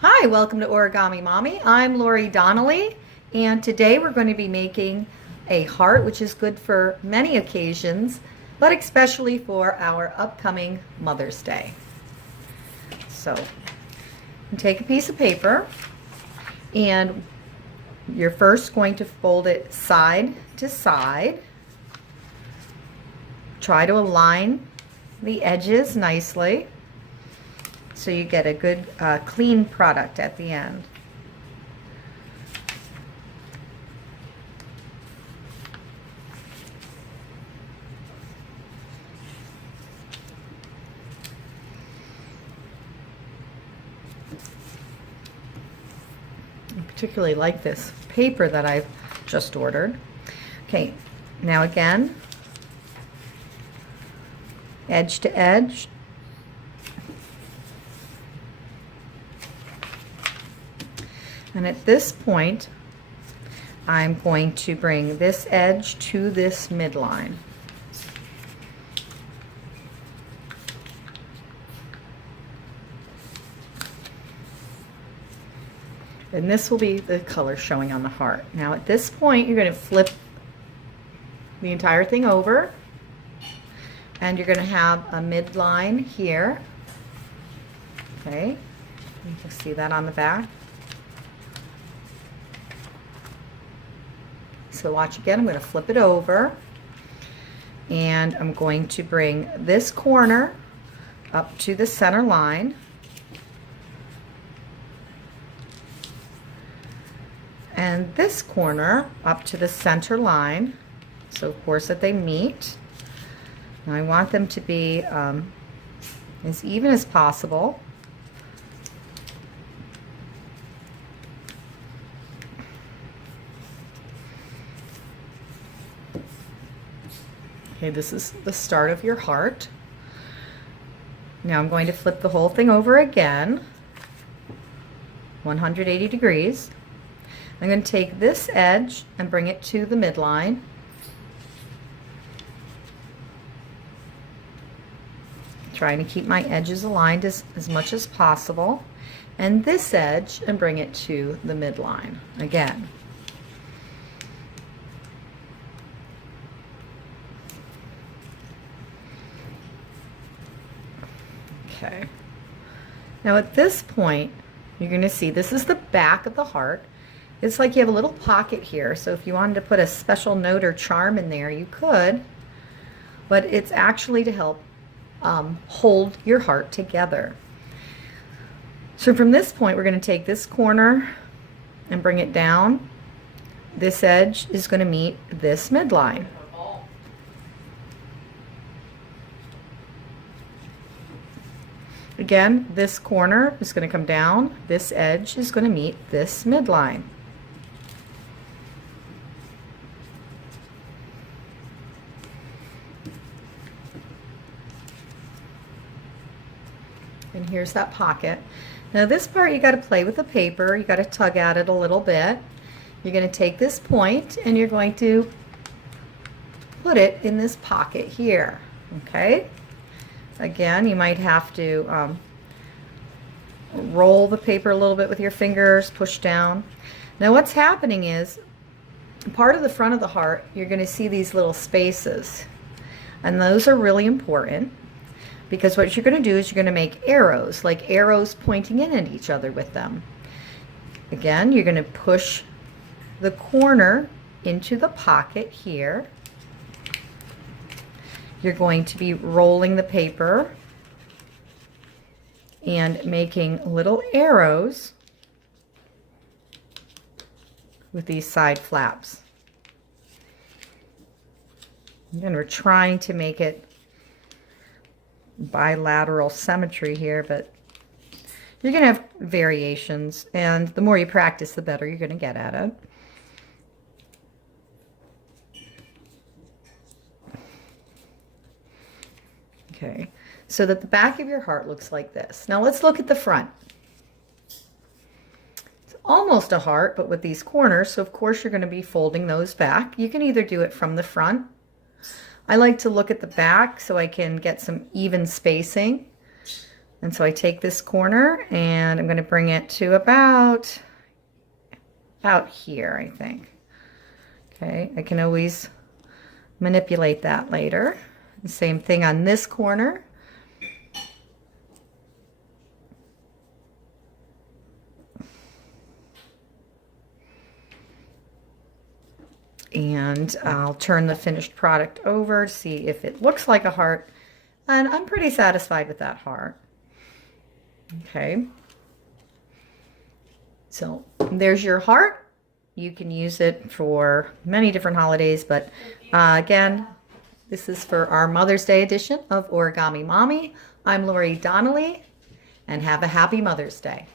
Hi, welcome to Origami Mommy. I'm Laurie Donnelly, and today we're going to be making a heart, which is good for many occasions, but especially for our upcoming Mother's Day. So, take a piece of paper, and you're first going to fold it side to side. Try to align the edges nicely, so you get a good clean product at the end. I particularly like this paper that I've just ordered. Okay, now again, edge to edge. And at this point, I'm going to bring this edge to this midline. And this will be the color showing on the heart. Now at this point, you're going to flip the entire thing over, and you're going to have a midline here. Okay, you can see that on the back. So watch again, I'm going to flip it over, and I'm going to bring this corner up to the center line, and this corner up to the center line, so of course that they meet. Now I want them to be as even as possible. Okay, this is the start of your heart. Now I'm going to flip the whole thing over again, 180 degrees. I'm going to take this edge and bring it to the midline. Trying to keep my edges aligned as much as possible. And this edge and bring it to the midline again. Okay, now at this point, you're going to see this is the back of the heart. It's like you have a little pocket here, so if you wanted to put a special note or charm in there, you could, but it's actually to help hold your heart together. So from this point, we're going to take this corner and bring it down. This edge is going to meet this midline. Again, this corner is going to come down. This edge is going to meet this midline. And here's that pocket. Now this part you got to play with the paper. You got to tug at it a little bit. You're going to take this point and you're going to put it in this pocket here. Okay? Again, you might have to roll the paper a little bit with your fingers, push down. Now what's happening is, part of the front of the heart, you're going to see these little spaces. And those are really important, because what you're going to do is you're going to make arrows, like arrows pointing in at each other with them. Again, you're going to push the corner into the pocket here. You're going to be rolling the paper and making little arrows with these side flaps. And we're trying to make it bilateral symmetry here, but you're going to have variations, and the more you practice, the better you're going to get at it. Okay, so that the back of your heart looks like this. Now let's look at the front. It's almost a heart, but with these corners, so of course you're going to be folding those back. You can either do it from the front. I like to look at the back so I can get some even spacing. And so I take this corner and I'm going to bring it to about here, I think. Okay, I can always manipulate that later. The same thing on this corner. And I'll turn the finished product over to see if it looks like a heart. And I'm pretty satisfied with that heart. Okay. So there's your heart. You can use it for many different holidays, but again, this is for our Mother's Day edition of Origami Mommy. I'm Laurie Donnelly, and have a happy Mother's Day.